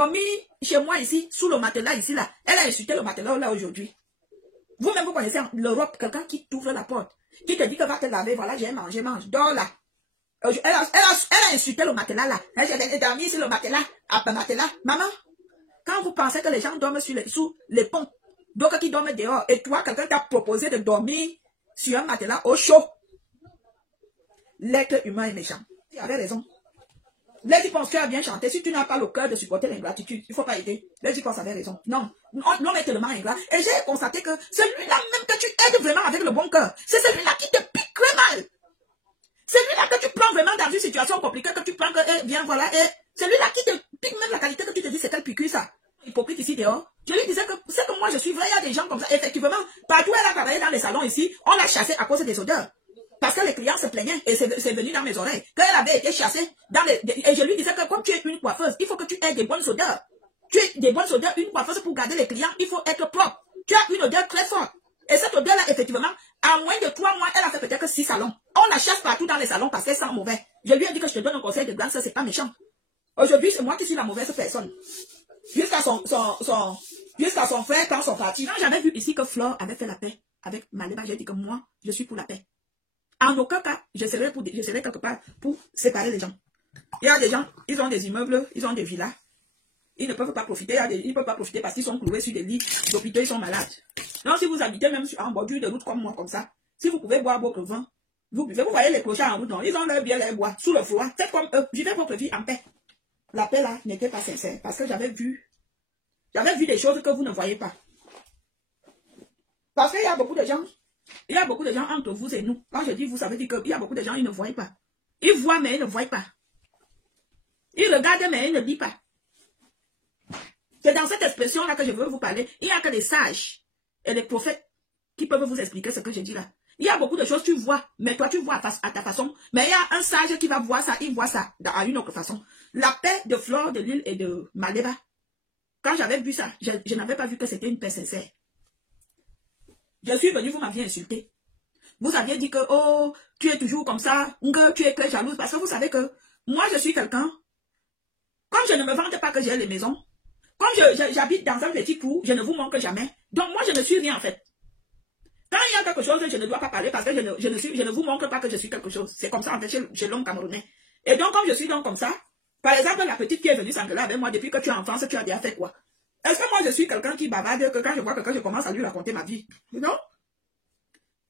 dormi chez moi ici, sous le matelas ici, là. Elle a insulté le matelas là aujourd'hui. Vous-même, vous connaissez l'Europe, quelqu'un qui t'ouvre la porte, qui te dit que va te laver, voilà, j'ai mangé, mange, dors là. Elle a insulté le matelas là. J'ai dormi sur le matelas, Maman, quand vous pensez que les gens dorment sous les ponts, donc qui dorment dehors, et toi, quelqu'un t'a proposé de dormir sur un matelas au chaud, l'être humain est méchant. Il avait raison. Les y pense que tu as bien chanté. Si tu n'as pas le cœur de supporter l'ingratitude, il ne faut pas aider. Les y pense avait raison. Non, l'homme est tellement ingrat. Et j'ai constaté que celui-là même que tu aides vraiment avec le bon cœur, c'est celui-là qui te pique très mal. Celui-là que tu prends vraiment dans une situation compliquée, que tu prends que, viens voilà, et celui-là qui te pique même la qualité que tu te dis, c'est quelle piqûre ça. Hypocrite ici dehors. Je lui disais que c'est que moi je suis vrai, il y a des gens comme ça. Effectivement, partout elle a travaillé dans les salons ici, on l'a chassée à cause des odeurs. Parce que les clients se plaignaient et c'est venu dans mes oreilles. Qu'elle avait été chassée dans et je lui disais que comme tu es une coiffeuse, il faut que tu aies des bonnes odeurs. Tu as des bonnes odeurs, une coiffeuse pour garder les clients, il faut être propre. Tu as une odeur très forte. Et cette odeur-là, effectivement, en moins de 3 mois, elle a fait peut-être que 6 salons. On la chasse partout dans les salons parce qu'elle sent mauvais. Je lui ai dit que je te donne un conseil de grande sœur, c'est pas méchant. Aujourd'hui, c'est moi qui suis la mauvaise personne. Jusqu'à son frère quand son parti. Quand j'avais vu ici que Flore avait fait la paix avec Maleba, j'ai dit que moi, je suis pour la paix. En aucun cas, je serai quelque part pour séparer les gens. Il y a des gens, ils ont des immeubles, ils ont des villas. Ils ne peuvent pas profiter, ils ne peuvent pas profiter parce qu'ils sont cloués sur des lits d'hôpitaux, ils sont malades. Donc si vous habitez même en bordure de route comme moi, comme ça, si vous pouvez boire votre vin, vous buvez, vous voyez les clochards en route, non, ils ont leur bien les bois, sous le froid. C'est comme eux, vivez votre vie en paix. La paix là n'était pas sincère parce que j'avais vu des choses que vous ne voyez pas. Parce qu'il y a beaucoup de gens. Il y a beaucoup de gens entre vous et nous. Quand je dis vous, ça veut dire qu'il y a beaucoup de gens, ils ne voient pas. Ils voient, mais ils ne voient pas. Ils regardent, mais ils ne disent pas. C'est dans cette expression-là que je veux vous parler. Il n'y a que les sages et les prophètes qui peuvent vous expliquer ce que je dis là. Il y a beaucoup de choses que tu vois, mais toi tu vois à ta façon. Mais il y a un sage qui va voir ça, il voit ça à une autre façon. La paix de Flore de Lille et de Maleba, quand j'avais vu ça, je n'avais pas vu que c'était une paix sincère. Je suis venue, vous m'aviez insulté. Vous aviez dit que, oh, tu es toujours comme ça, que tu es très jalouse, parce que vous savez que moi, je suis quelqu'un, comme je ne me vante pas que j'ai les maisons, comme j'habite dans un petit trou, je ne vous manque jamais. Donc, moi, je ne suis rien, en fait. Quand il y a quelque chose, je ne dois pas parler parce que je ne vous montre pas que je suis quelque chose. C'est comme ça, en fait, chez l'homme camerounais. Et donc, comme je suis donc comme ça, par exemple, la petite qui est venue s'engueuler avec moi depuis que tu es en France, tu as déjà fait quoi? Est-ce que moi, je suis quelqu'un qui bavarde, que quand je vois quelqu'un, je commence à lui raconter ma vie? Non?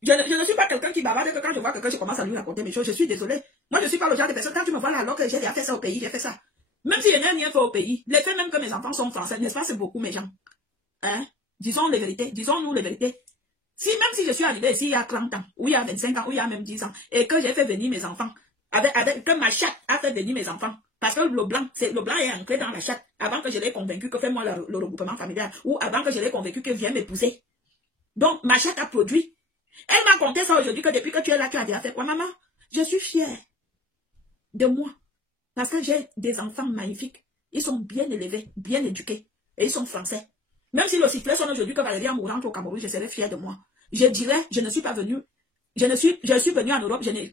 Je ne suis pas quelqu'un qui bavarde, que quand je vois quelqu'un, je commence à lui raconter mes choses. Je suis désolée. Moi, je ne suis pas le genre de personne. Quand tu me vois là, alors que j'ai déjà fait ça au pays, j'ai fait ça. Même si je n'ai rien fait au pays, les faits même que mes enfants sont français, n'est-ce pas, c'est beaucoup, mes gens. Hein? Disons les vérités, disons-nous les vérités. Même si je suis arrivée ici il y a 30 ans, ou il y a 25 ans, ou il y a même 10 ans, et que j'ai fait venir mes enfants, que ma chatte a fait venir mes enfants, parce que le blanc est ancré dans la chatte, avant que je l'ai convaincu que fais-moi le regroupement familial, ou avant que je l'ai convaincu que viens m'épouser. Donc, ma chatte a produit. Elle m'a conté ça aujourd'hui, que depuis que tu es là, tu as déjà fait quoi, maman? Je suis fière de moi, parce que j'ai des enfants magnifiques. Ils sont bien élevés, bien éduqués, et ils sont français. Même si le sifflet sonne aujourd'hui que Valérie rentre au Cameroun, je serais fière de moi. Je dirais, je ne suis pas venue, je suis venue en Europe, je n'ai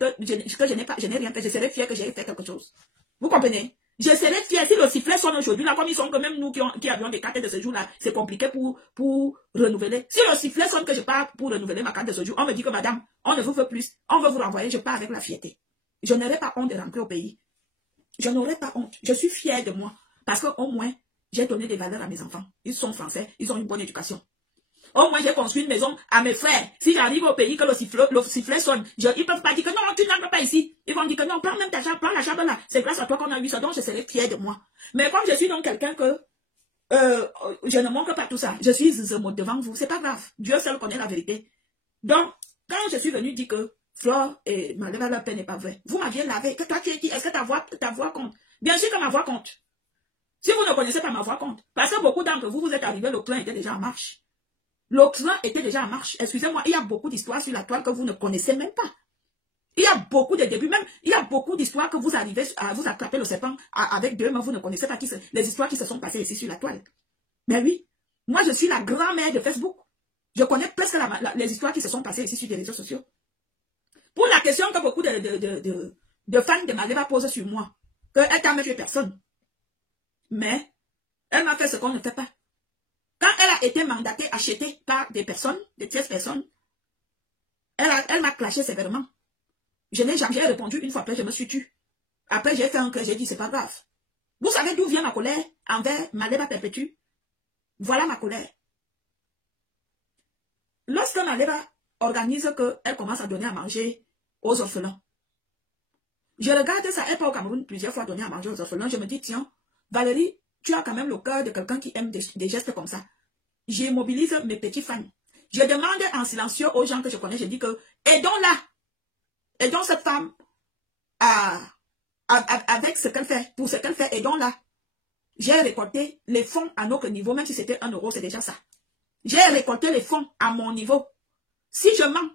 rien fait, je serais fière que j'ai fait quelque chose. Vous comprenez? Je serais fière si le sifflet sonne aujourd'hui, là, comme ils sont que même nous qui avions des cartes de séjour, là, c'est compliqué pour renouveler. Si le sifflet sonne que je pars pour renouveler ma carte de séjour, on me dit que madame, on ne vous veut plus, on veut vous renvoyer, je pars avec la fierté. Je n'aurais pas honte de rentrer au pays. Je n'aurais pas honte. Je suis fière de moi. Parce qu'au moins, j'ai donné des valeurs à mes enfants. Ils sont français, ils ont une bonne éducation. Au moins, j'ai construit une maison à mes frères. Si j'arrive au pays que le sifflet sonne, ils ne peuvent pas dire que non, tu n'entres pas ici. Ils vont dire que non, prends même ta chambre, prends la chambre là. C'est grâce à toi qu'on a eu ça, donc je serai fière de moi. Mais comme je suis donc quelqu'un que je ne manque pas tout ça. Je suis devant vous, c'est pas grave. Dieu seul connaît la vérité. Donc, quand je suis venue dire que Flore et Maleba, leur paix n'est pas vrai, vous m'aviez lavé. Que toi, tu as dit, est-ce que ta voix compte? Bien sûr que ma voix compte. Si vous ne connaissez pas ma voix compte, parce que beaucoup d'entre vous, vous êtes arrivés, le train était déjà en marche. Le train était déjà en marche. Excusez-moi, il y a beaucoup d'histoires sur la toile que vous ne connaissez même pas. Il y a beaucoup de débuts, même, il y a beaucoup d'histoires que vous arrivez à vous attraper le serpent avec deux mains, vous ne connaissez pas les histoires qui se sont passées ici sur la toile. Mais oui, moi je suis la grand-mère de Facebook. Je connais presque les histoires qui se sont passées ici sur les réseaux sociaux. Pour la question que beaucoup de fans de Maleba posent sur moi, qu'elle t'a même fait personne. Mais, Elle m'a fait ce qu'on ne fait pas. Quand elle a été mandatée, achetée par des personnes, des tierces personnes, elle m'a clashé sévèrement. J'ai répondu une fois, après je me suis tue. Après j'ai fait un cœur, j'ai dit c'est pas grave. Vous savez d'où vient ma colère envers Maleba Perpétue? Voilà ma colère. Lorsque Maleba organise qu'elle commence à donner à manger aux orphelins, je regarde ça, elle part au Cameroun plusieurs fois donner à manger aux orphelins, je me dis tiens, Valérie, tu as quand même le cœur de quelqu'un qui aime des gestes comme ça. J'immobilise mes petits fans. Je demande en silencieux aux gens que je connais, je dis que aidons-la. Aidons cette femme avec ce qu'elle fait. Pour ce qu'elle fait, aidons-la. J'ai récolté les fonds à notre niveau, même si c'était 1 euro, c'est déjà ça. J'ai récolté les fonds à mon niveau. Si je mens,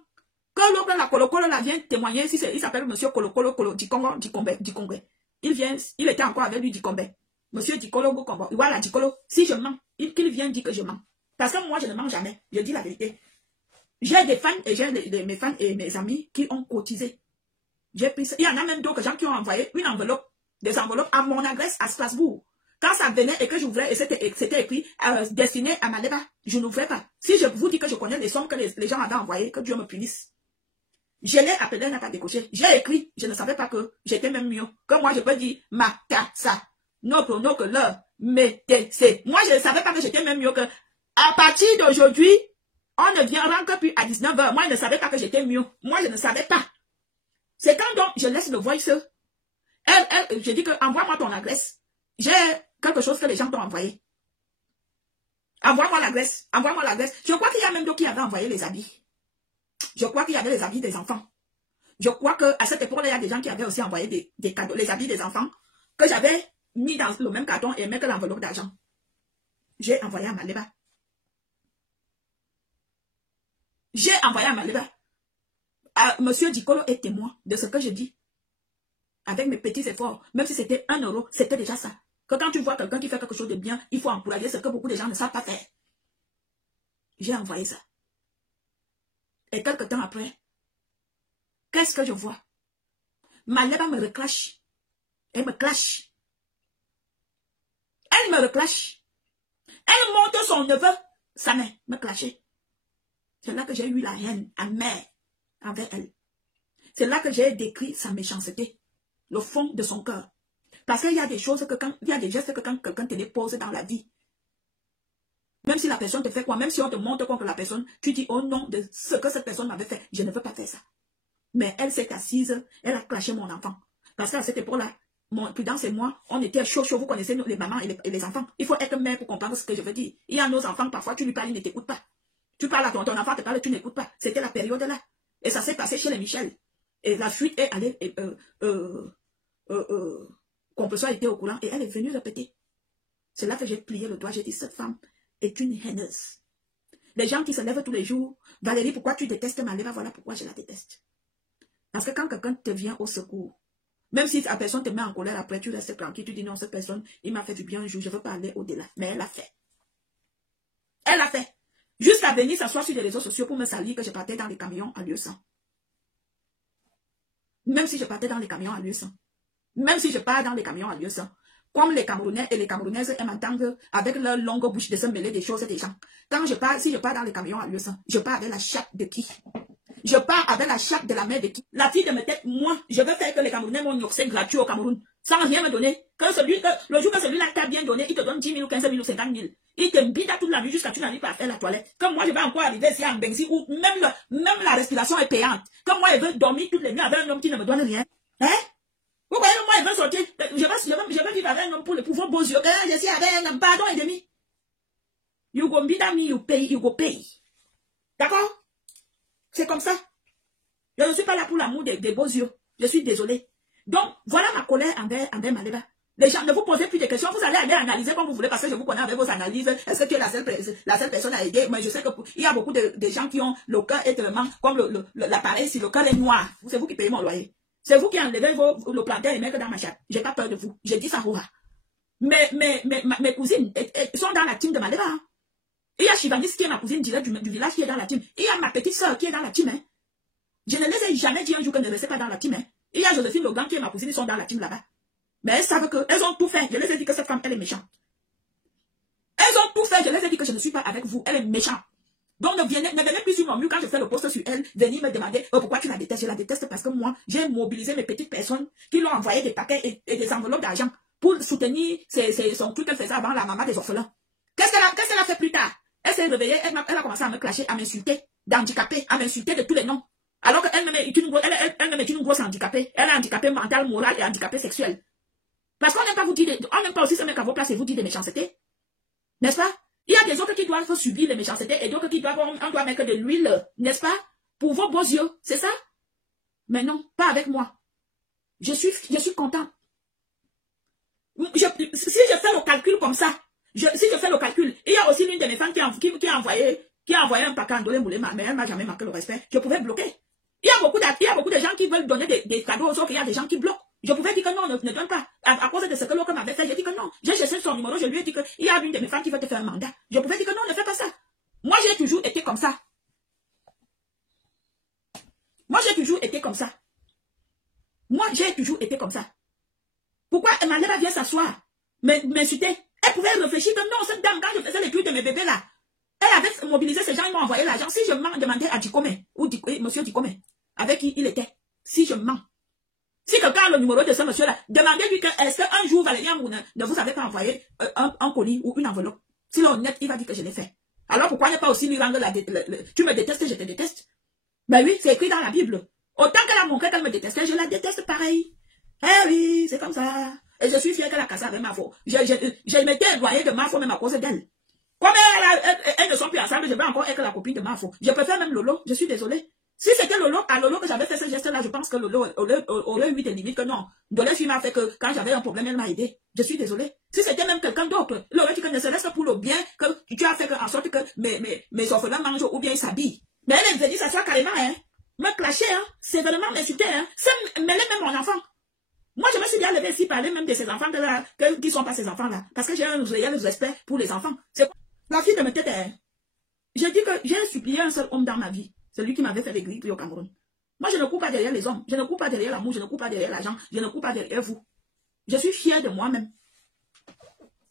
que l'autre, la Kolokolo, là, vient témoigner, il s'appelle monsieur Kolokolo Dikongo. Il était encore avec lui Dikombe. Monsieur Dikolo Kombo. Voilà, Dikolo. Si je mens, qu'il vienne dire que je mens. Parce que moi, je ne mens jamais. Je dis la vérité. J'ai des fans et j'ai mes fans et mes amis qui ont cotisé. J'ai pris ça. Il y en a même d'autres gens qui ont envoyé une enveloppe, des enveloppes à mon adresse à Strasbourg. Quand ça venait et que j'ouvrais et c'était écrit destiné à Maleba, je n'ouvrais pas. Si je vous dis que je connais les sommes que les gens avaient envoyées, que Dieu me punisse. Je l'ai appelé, elle n'a pas décoché. J'ai écrit, je ne savais pas que j'étais même mieux. Que moi, je peux dire ma ça. Non, que l'heure, c'est. Moi, je ne savais pas que j'étais même mieux que. À partir d'aujourd'hui, on ne viendra que plus à 19h. Moi, je ne savais pas que j'étais mieux. Moi, je ne savais pas. C'est quand donc je laisse le voice. Je dis que envoie-moi ton adresse. J'ai quelque chose que les gens t'ont envoyé. Envoie-moi l'adresse. Envoie-moi l'adresse. Je crois qu'il y a même d'autres qui avaient envoyé les habits. Je crois qu'il y avait les habits des enfants. Je crois qu'à cette époque-là, il y a des gens qui avaient aussi envoyé des cadeaux, les habits des enfants, que j'avais mis dans le même carton et mettre l'enveloppe d'argent. J'ai envoyé à Maleba. J'ai envoyé à Maleba. Monsieur Dikolo est témoin de ce que je dis. Avec mes petits efforts, même si c'était 1 euro, c'était déjà ça. Que quand tu vois quelqu'un qui fait quelque chose de bien, il faut encourager ce que beaucoup de gens ne savent pas faire. J'ai envoyé ça. Et quelques temps après, qu'est-ce que je vois? Maleba me reclash. Elle me clash. Elle me reclash. Elle monte son neveu, sa mère, me clasher. C'est là que j'ai eu la haine amère avec elle. C'est là que j'ai décrit sa méchanceté, le fond de son cœur. Parce qu'il y a des choses que il y a des gestes que quand quelqu'un te les pose dans la vie, même si la personne te fait quoi, même si on te montre contre la personne, tu dis au nom de ce que cette personne m'avait fait, je ne veux pas faire ça. Mais elle s'est assise, elle a clashé mon enfant. Parce qu'à cette époque-là, mon Prudence et moi, on était chaud, vous connaissez les mamans et les enfants. Il faut être mère pour comprendre ce que je veux dire. Il y a nos enfants, parfois tu lui parles, il ne t'écoute pas. Tu parles à ton enfant, te parle, tu n'écoutes pas. C'était la période là. Et ça s'est passé chez les Michel. Et la fuite est allée, Compression était au courant et elle est venue répéter. C'est là que j'ai plié le doigt, j'ai dit, cette femme est une haineuse. Les gens qui se lèvent tous les jours, Valérie, pourquoi tu détestes Maleba? Voilà pourquoi je la déteste. Parce que quand quelqu'un te vient au secours, même si la personne te met en colère, après tu restes tranquille, tu dis non, cette personne, il m'a fait du bien un jour, je ne veux pas aller au-delà. Mais elle l'a fait. Elle l'a fait. Jusqu'à venir s'asseoir sur les réseaux sociaux pour me salir que je partais dans les camions à lieu 100. Même si je partais dans les camions à lieu 100. Même si je pars dans les camions à lieu 100. Comme les Camerounais et les Camerounaises aiment entendre avec leur longue bouche de se mêler des choses des gens. Quand je pars, si je pars dans les camions à lieu 100, je pars avec la chatte de qui? Je pars avec la chatte de la mère de qui? La fille de mes têtes, moi, je veux faire que les Camerounais m'ont yoxé gratuit au Cameroun, sans rien me donner. Le jour que celui-là t'a bien donné, il te donne 10 000 ou 15 000 ou 50 000. Il te bide toute la nuit jusqu'à tu n'arrives pas à faire la toilette. Comme moi, je vais encore arriver ici à Mbengsi où même la respiration est payante. Comme moi, je veux dormir toutes les nuits avec un homme qui ne me donne rien. Hein? Vous voyez, moi, je veux sortir. Je veux vivre avec un homme pour les pouvoirs beaux yeux. Je suis avec un homme, pardon et demi. You go bid me, you go pay. D'accord? C'est comme ça. Je ne suis pas là pour l'amour des beaux yeux. Je suis désolée. Donc, voilà ma colère envers Maleba. Les gens, ne vous posez plus de questions. Vous allez aller analyser comme vous voulez parce que je vous connais avec vos analyses. Est-ce que tu es la seule personne à aider? Mais je sais qu'il y a beaucoup de gens qui ont le cœur éternellement, comme l'appareil, si le cœur est noir. C'est vous qui payez mon loyer. C'est vous qui enlevez le plantain et mettez dans ma chatte. J'ai pas peur de vous. Je dis ça, Roha. Mes cousines sont dans la team de Maleba. Hein. Il y a Chivanis qui est ma cousine directe du village qui est dans la team. Il y a ma petite soeur qui est dans la team. Hein. Je ne les ai jamais dit un jour qu'elles ne restaient pas dans la team. Hein. Il y a Joséphine Logan qui est ma cousine, ils sont dans la team là-bas. Mais elles savent qu'elles ont tout fait. Je les ai dit que cette femme, elle est méchante. tout fait, je les ai dit que je ne suis pas avec vous. Elle est méchante. Donc ne venez plus sur mon mur quand je fais le post sur elle, venir me demander pourquoi tu la détestes. Je la déteste parce que moi, j'ai mobilisé mes petites personnes qui lui ont envoyé des paquets et des enveloppes d'argent pour soutenir son truc qu'elle faisait avant la maman des orphelins. Qu'est-ce qu'elle a fait plus tard? Elle s'est réveillée, elle a commencé à me clasher, à m'insulter, d'handicapé, à m'insulter de tous les noms. Alors qu'elle-même est une grosse handicapée. Elle est handicapée mentale, morale et handicapée sexuelle. Parce qu'on n'aime pas vous dire, on n'aime pas aussi se mettre à vos places et vous dire des méchancetés. N'est-ce pas? Il y a des autres qui doivent subir les méchancetés et d'autres qui doivent, on doit mettre de l'huile, n'est-ce pas? Pour vos beaux yeux, c'est ça? Mais non, pas avec moi. Je suis content. Si je fais le calcul comme ça, si je fais le calcul, il y a aussi l'une de mes femmes qui a envoyé un paquet à Ndolé Moulema, mais elle m'a jamais marqué le respect. Je pouvais bloquer. Il y a beaucoup de gens qui veulent donner des cadeaux aux autres, il y a des gens qui bloquent. Je pouvais dire que non, ne donne pas. À cause de ce que l'autre m'avait fait, j'ai dit que non. J'ai cherché son numéro, je lui ai dit qu'il y a une de mes femmes qui veut te faire un mandat. Je pouvais dire que non, ne fais pas ça. Moi, j'ai toujours été comme ça. Moi, j'ai toujours été comme ça. Moi, j'ai toujours été comme ça. Pourquoi Maleba vient s'asseoir, m'insulter? Elle pouvait réfléchir que non, cette dame, quand je faisais l'étude de mes bébés là, elle avait mobilisé ces gens, ils m'ont envoyé l'argent. Si je mens, demandais à Dikome, ou monsieur Dikome, avec qui il était. Si je mens. Si quelqu'un a le numéro de ce monsieur-là, demandez-lui que est-ce qu'un jour, Valérie Amouna ne vous avez pas envoyé un colis ou une enveloppe. S'il est honnête, il va dire que je l'ai fait. Alors pourquoi ne pas aussi lui rendre tu me détestes, je te déteste? Ben oui, c'est écrit dans la Bible. Autant qu'elle a montré qu'elle me détestait, je la déteste pareil. Eh oui, c'est comme ça. Et je suis fière qu'elle a cassé avec Mafo. Je m'étais éloignée de Mafo même à cause d'elle. Comme elles ne sont plus ensemble, je vais encore être la copine de Mafo. Je préfère même Lolo, je suis désolée. Si c'était à Lolo que j'avais fait ce geste-là, je pense que Lolo aurait eu des limites que non. Dolé m'a fait que quand j'avais un problème, elle m'a aidé. Je suis désolée. Si c'était même quelqu'un d'autre, il aurait dit que ne serait-ce que pour le bien que tu as fait en sorte que mes orphelins mangent ou bien ils s'habillent. Mais elle est venue s'asseoir carrément, hein. Me clasher, hein. Sévèrement m'insulter, hein. Ça mêlait même mon enfant. Moi, je me suis bien levée ici parler même de ces enfants qui ne sont pas ces enfants-là. Parce que j'ai un réel respect pour les enfants. C'est la fille de me tête, hein. J'ai dit que j'ai supplié un seul homme dans ma vie. Celui qui m'avait fait les grilles au Cameroun. Moi, je ne cours pas derrière les hommes. Je ne cours pas derrière l'amour. Je ne cours pas derrière l'argent. Je ne cours pas derrière vous. Je suis fière de moi-même.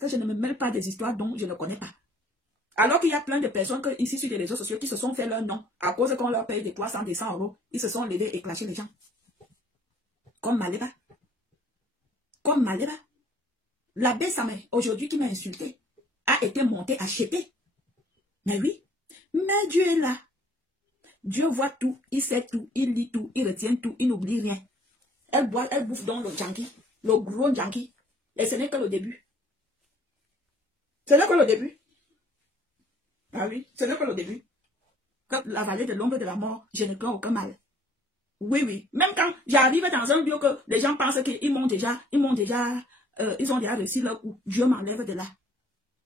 Que je ne me mêle pas des histoires dont je ne connais pas. Alors qu'il y a plein de personnes ici sur les réseaux sociaux qui se sont fait leur nom. À cause qu'on leur paye des 300, des 100 euros. Ils se sont levés et clashés les gens. Comme Maleba. Comme Maleba. L'abbé Samé, aujourd'hui qui m'a insulté, a été monté, acheté. Mais oui. Mais Dieu est là. Dieu voit tout, il sait tout, il lit tout, il retient tout, il n'oublie rien. Elle bouffe donc le junkie, le gros junkie. Et ce n'est que le début. Ce n'est que le début. Ah oui, ce n'est que le début. Quand la vallée de l'ombre de la mort, je ne crains aucun mal. Oui, oui. Même quand j'arrive dans un lieu que les gens pensent qu'ils ont déjà réussi leur coup, Dieu m'enlève de là.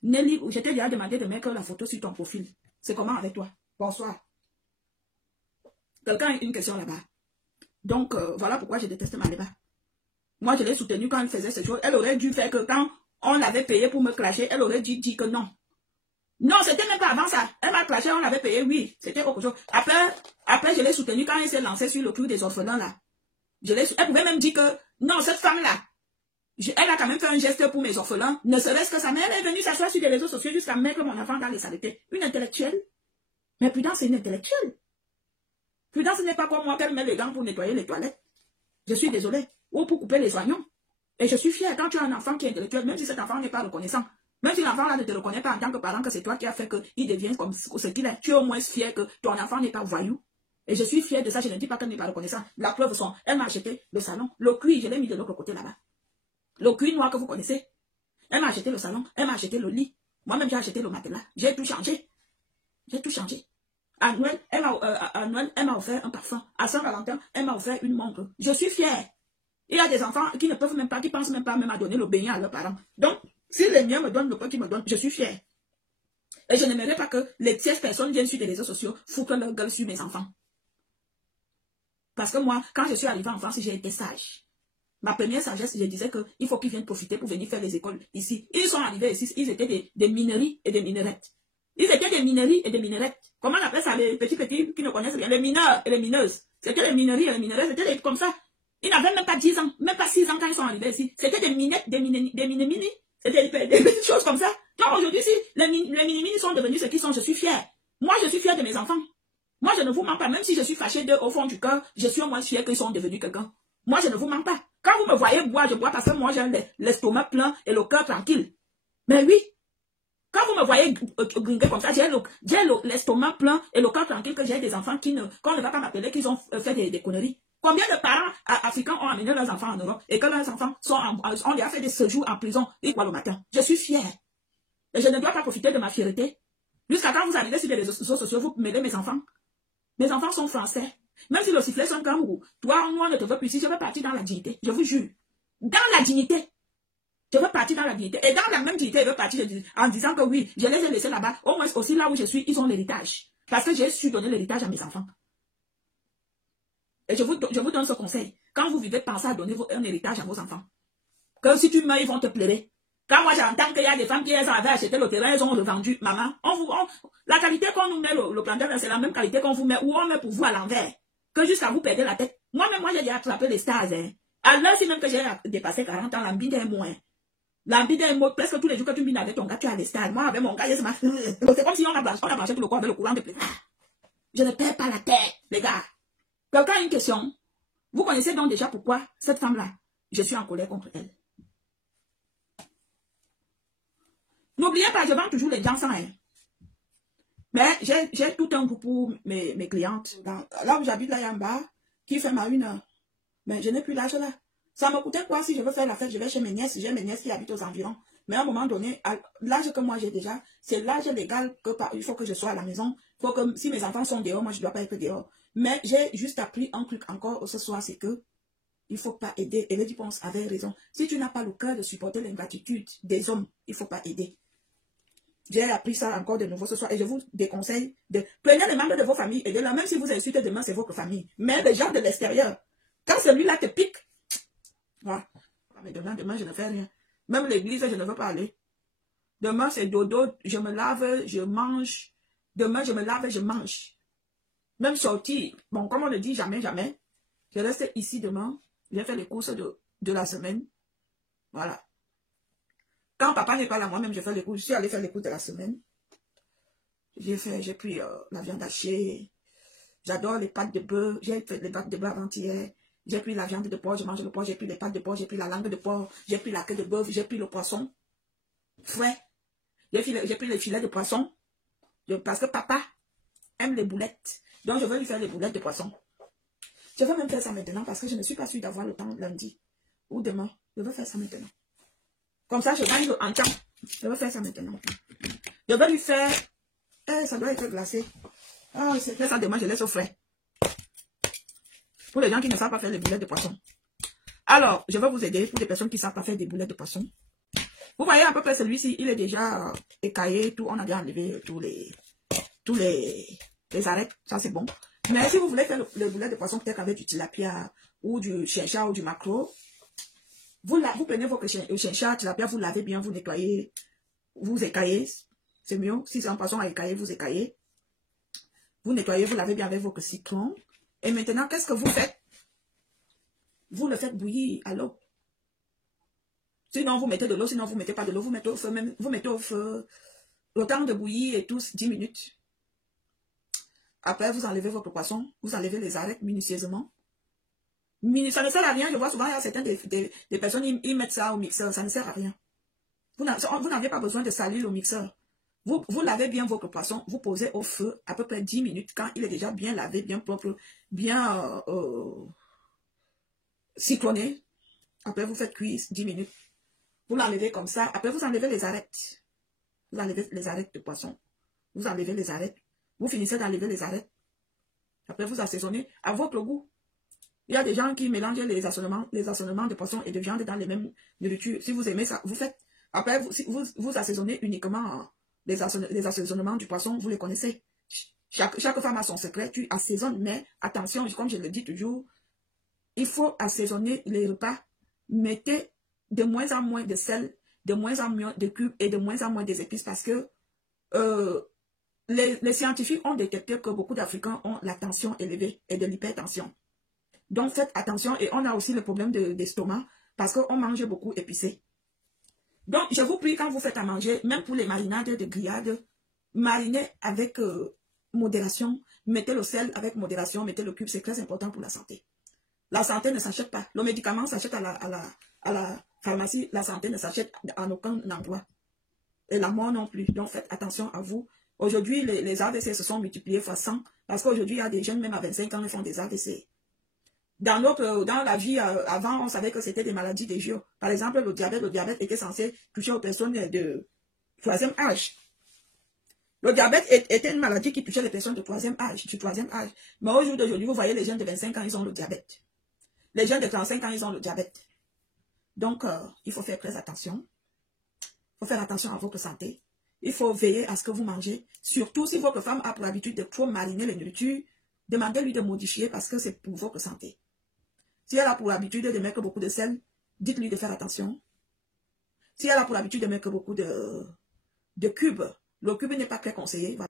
Nelly, je t'ai déjà demandé de mettre la photo sur ton profil. C'est comment avec toi? Bonsoir. Quelqu'un a une question là-bas. Donc, voilà pourquoi je déteste Maleba. Moi, je l'ai soutenue quand elle faisait ces choses. Elle aurait dû faire que quand on l'avait payé pour me clasher, elle aurait dû dire que non. Non, c'était même pas avant ça. Elle m'a clashé, on l'avait payé, oui. C'était autre chose. Après, je l'ai soutenue quand elle s'est lancée sur le clou des orphelins, là. Elle pouvait même dire que, non, cette femme-là, elle a quand même fait un geste pour mes orphelins. Ne serait-ce que sa mère est venue s'asseoir sur les réseaux sociaux jusqu'à mettre mon enfant dans les saletés. Une intellectuelle. Mais Prudence, c'est une intellectuelle. Prudence n'est pas comme moi qu'elle met les gants pour nettoyer les toilettes. Je suis désolée. Ou pour couper les oignons. Et je suis fière quand tu as un enfant qui est intellectuel, même si cet enfant n'est pas reconnaissant. Même si l'enfant là ne te reconnaît pas en tant que parent, que c'est toi qui as fait qu'il devienne comme ce qu'il est. Tu es au moins fier que ton enfant n'est pas voyou. Et je suis fière de ça. Je ne dis pas qu'elle n'est pas reconnaissante. La preuve sont, elle m'a acheté le salon. Le cuir, je l'ai mis de l'autre côté là-bas. Le cuir noir que vous connaissez. Elle m'a acheté le salon. Elle m'a acheté le lit. Moi-même, j'ai acheté le matelas. J'ai tout changé. J'ai tout changé. À Noël, elle m'a offert un parfum. À Saint-Valentin, elle m'a offert une montre. Je suis fière. Il y a des enfants qui ne peuvent même pas, qui pensent même pas même à donner le beignet à leurs parents. Donc, si les miens me donnent le peu qu'ils me donnent, je suis fière. Et je n'aimerais pas que les tierces personnes viennent sur les réseaux sociaux foutre leur gueule sur mes enfants. Parce que moi, quand je suis arrivée en France, j'ai été sage. Ma première sagesse, je disais qu'il faut qu'ils viennent profiter pour venir faire les écoles ici. Ils sont arrivés ici, ils étaient des mineries et des minerettes. Ils étaient des mineries et des minerettes. Comment on appelle ça, les petits qui ne connaissent rien? Les mineurs et les mineuses. C'était les mineries et les minerettes, c'était comme ça. Ils n'avaient même pas 10 ans, même pas 6 ans quand ils sont arrivés ici. C'était des minettes, des mini. C'était des petites choses comme ça. Donc aujourd'hui, si les mini-mini sont devenus ce qu'ils sont, je suis fière. Moi, je suis fière de mes enfants. Moi, je ne vous mens pas. Même si je suis fâchée d'eux au fond du cœur, je suis au moins fière qu'ils sont devenus quelqu'un. Moi, je ne vous mens pas. Quand vous me voyez boire, je bois parce que moi, j'ai l'estomac plein et le cœur tranquille. Mais oui, quand vous me voyez gringuer comme ça, j'ai l'estomac plein et le cœur tranquille, que j'ai des enfants qu'on ne va pas m'appeler, qu'ils ont fait des conneries. Combien de parents africains ont amené leurs enfants en Europe et que leurs enfants ont déjà fait des séjours en prison et quoi le matin? Je suis fière. Et je ne dois pas profiter de ma fierté. Jusqu'à quand vous arrivez sur les réseaux sociaux, vous mêlez mes enfants. Mes enfants sont français. Même si le sifflet sonne comme vous, toi, moi, ne te veux plus ici, je veux partir dans la dignité. Je vous jure. Dans la dignité. Je veux partir dans la dignité. Et dans la même dignité, je veux partir en disant que oui, je les ai laissés là-bas. Au moins aussi là où je suis, ils ont l'héritage. Parce que j'ai su donner l'héritage à mes enfants. Et je vous donne ce conseil. Quand vous vivez, pensez à donner un héritage à vos enfants. Que si tu meurs, ils vont te pleurer. Quand moi j'entends qu'il y a des femmes qui avaient acheté le terrain, elles ont revendu. Maman, la qualité qu'on nous met, le planteur, c'est la même qualité qu'on vous met, ou on met pour vous à l'envers. Que jusqu'à vous perdre la tête. Moi-même, j'ai déjà attrapé les stars. Hein. Alors, si même que j'ai dépassé 40 ans, l'ambide est moins. L'ambide est moins. Presque tous les jours que tu mines avec ton gars, tu as les stars. Moi, avec mon gars, c'est comme si on a branché tout le corps avec le courant de plus. Je ne perds pas la tête, les gars. Quelqu'un a une question. Vous connaissez donc déjà pourquoi cette femme-là, je suis en colère contre elle. N'oubliez pas, je vends toujours les gens sans rien. Mais j'ai tout un groupe pour mes clientes. Là où j'habite, là, en bas, qui fait ma 1 heure. Mais je n'ai plus l'âge là. Ça me coûtait quoi si je veux faire la fête? Je vais chez mes nièces. J'ai mes nièces qui habitent aux environs. Mais à un moment donné, l'âge que moi j'ai déjà, c'est l'âge légal que il faut que je sois à la maison. Faut que si mes enfants sont dehors, moi je ne dois pas être dehors. Mais j'ai juste appris un truc encore ce soir, c'est que il ne faut pas aider. Et Lady Ponce avait raison. Si tu n'as pas le cœur de supporter l'ingratitude des hommes, il ne faut pas aider. J'ai appris ça encore de nouveau ce soir et je vous déconseille de prenez les membres de vos familles et de là, même si vous insultez demain, c'est votre famille. Mais les gens de l'extérieur, quand celui-là te pique, voilà. Mais demain, je ne fais rien. Même l'église, je ne veux pas aller. Demain, c'est dodo, je me lave, je mange. Demain, je me lave, je mange. Même sortir, bon, comme on le dit, jamais, jamais. Je reste ici demain. Je vais faire les courses de la semaine. Voilà. Quand papa n'est pas là, moi-même, je fais les courses. Je suis allée faire les courses de la semaine. J'ai pris la viande hachée. J'adore les pâtes de bœuf. J'ai fait les pâtes de bœuf avant-hier. J'ai pris la viande de porc, je mange le porc. J'ai pris les pâtes de porc, j'ai pris la langue de porc. J'ai pris la queue de bœuf, j'ai pris le poisson frais. J'ai pris les filets de poisson. Parce que papa aime les boulettes. Donc, je veux lui faire les boulettes de poisson. Je veux même faire ça maintenant parce que je ne suis pas sûre d'avoir le temps lundi ou demain. Je veux faire ça maintenant. Comme ça, je gagne en temps. Je veux faire ça maintenant. Je veux lui faire... ça doit être glacé. Ah, c'est fait ça demain, je laisse au frais. Pour les gens qui ne savent pas faire les boulettes de poisson. Alors, je vais vous aider pour les personnes qui ne savent pas faire des boulettes de poisson. Vous voyez à peu près celui-ci, il est déjà écaillé, tout. On a bien enlevé tous les arêtes. Ça, c'est bon. Mais si vous voulez faire le boulet de poisson, peut-être avec du tilapia ou du chincha ou du maquereau, vous prenez votre chincha, tilapia, vous lavez bien, vous nettoyez, vous écaillez. C'est mieux. Si c'est un poisson à écailler, vous écaillez. Vous nettoyez, vous lavez bien avec votre citron. Et maintenant, qu'est-ce que vous faites? Vous le faites bouillir à l'eau. Sinon, vous mettez de l'eau, sinon vous ne mettez pas de l'eau, vous mettez au feu, même, vous mettez au feu le temps de bouillir et tous 10 minutes. Après, vous enlevez votre poisson, vous enlevez les arêtes minutieusement. Ça ne sert à rien, je vois souvent, il y a certaines des personnes, ils mettent ça au mixeur, ça ne sert à rien. Vous n'avez pas besoin de salir le mixeur. Vous lavez bien votre poisson, vous posez au feu à peu près 10 minutes, quand il est déjà bien lavé, bien propre, bien citronné. Après, vous faites cuire 10 minutes. Vous l'enlevez comme ça. Après, vous enlevez les arêtes. Vous enlevez les arêtes de poisson. Vous enlevez les arêtes. Vous finissez d'enlever les arêtes. Après, vous assaisonnez à votre goût. Il y a des gens qui mélangent les assaisonnements de poisson et de viande dans les mêmes nourritures. Si vous aimez ça, vous faites. Après, vous assaisonnez uniquement les assaisonnements du poisson. Vous les connaissez. Chaque femme a son secret. Tu assaisonnes, mais attention, comme je le dis toujours, il faut assaisonner les repas. Mettez de moins en moins de sel, de moins en moins de cubes et de moins en moins des épices parce que les scientifiques ont détecté que beaucoup d'Africains ont la tension élevée et de l'hypertension. Donc faites attention et on a aussi le problème d'estomac parce qu'on mange beaucoup épicé. Donc, je vous prie, quand vous faites à manger, même pour les marinades de grillades, marinez avec modération. Mettez le sel avec modération, mettez le cube, c'est très important pour la santé. La santé ne s'achète pas. Le médicament s'achète à la pharmacie. La santé ne s'achète en aucun endroit. Et la mort non plus. Donc, faites attention à vous. Aujourd'hui, les AVC se sont multipliés fois 100. Parce qu'aujourd'hui, il y a des jeunes, même à 25 ans, qui font des AVC. Dans la vie, avant, on savait que c'était des maladies des jours. Par exemple, le diabète était censé toucher aux personnes de 3e âge. Le diabète était une maladie qui touchait les personnes de 3e âge, du 3e âge. Mais au jour d'aujourd'hui, vous voyez les jeunes de 25 ans, ils ont le diabète. Les jeunes de 35 ans, ils ont le diabète. Donc, il faut faire très attention. Il faut faire attention à votre santé. Il faut veiller à ce que vous mangez. Surtout si votre femme a pour habitude de trop mariner les nourritures, demandez-lui de modifier parce que c'est pour votre santé. Si elle a pour habitude de mettre beaucoup de sel, dites-lui de faire attention. Si elle a pour habitude de mettre beaucoup de cubes, le cube n'est pas très conseillé.